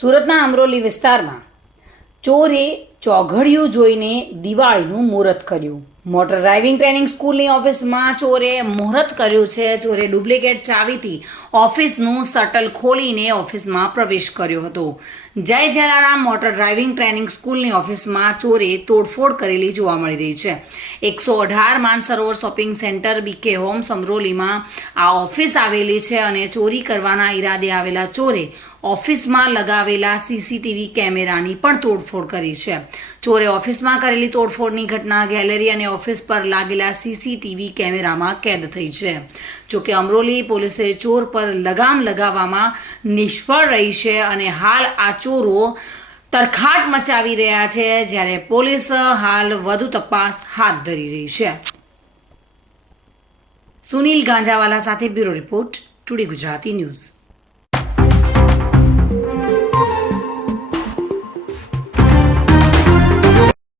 સુરતના અમરોલી વિસ્તારમાં ચોરે ચોઘડિયું જોઈને દિવાળીનું મુહૂર્ત કર્યું. મોટર ડ્રાઇવિંગ ટ્રેનિંગ સ્કૂલની ઓફિસમાં ચોરે મુહૂર્ત કર્યું છે. ચોરે ડુપ્લિકેટ ચાવીથી ઓફિસનું શટલ ખોલીને ઓફિસમાં પ્રવેશ કર્યો હતો. જય જલારામ, મોટર ડ્રાઇવિંગ ટ્રેનિંગ સ્કૂલની ઓફિસમાં ચોરે તોડફોડ કરેલી જોવા મળી રહી છે. એકસો અઢાર Mansarovar shopping centre BK home સમરોલીમાં આ ઓફિસ આવેલી છે અને ચોરી કરવાના ઈરાદે આવેલા ચોરે ઓફિસમાં લગાવેલા સીસીટીવી કેમેરાની પણ તોડફોડ કરી છે. ચોરે ઓફિસમાં કરેલી તોડફોડની ઘટના ગેલેરી અને ઓફિસ પર લાગેલા સીસીટીવી કેમેરામાં કેદ થઈ છે. જોકે અમરોલી પોલીસે ચોર પર લગામ લગાવવામાં નિષ્ફળ રહી છે અને હાલ આ ચોરો તરખાટ મચાવી રહ્યા છે, જ્યારે પોલીસ હાલ વધુ તપાસ હાથ ધરી રહી છે. સુનિલ ગાંજાવાલા સાથે bureau report, today Gujarati news.